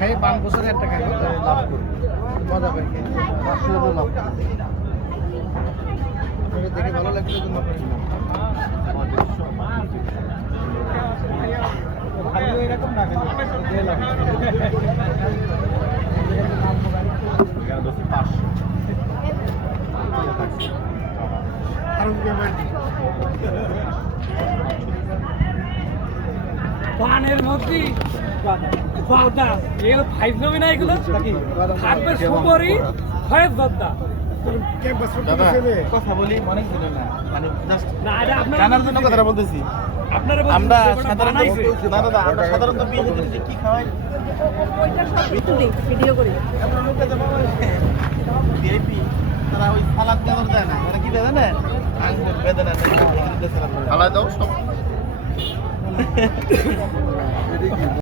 খাই 5 বছরে একটা খাই লাভ করবো মজা পাই লাভ দেখে ভালো লাগছে জন্য এরকম না পানের মধ্যে ফাইজলামি না এগুলো থাকবে সুপরি ফয়েজ দত্তা কথা বলি মনে ছিল না মানে জানার জন্য কথাটা বলতেছি আপনারা আমরা সাধারণত বিয়ে হতে কি খাওয়াই ভিডিও করি ভিআইপি তারা ওই সালাদ গাজর দেয় না ওরা কি দেয় না আঙ্গুর বেদানা সালাদ দাও সব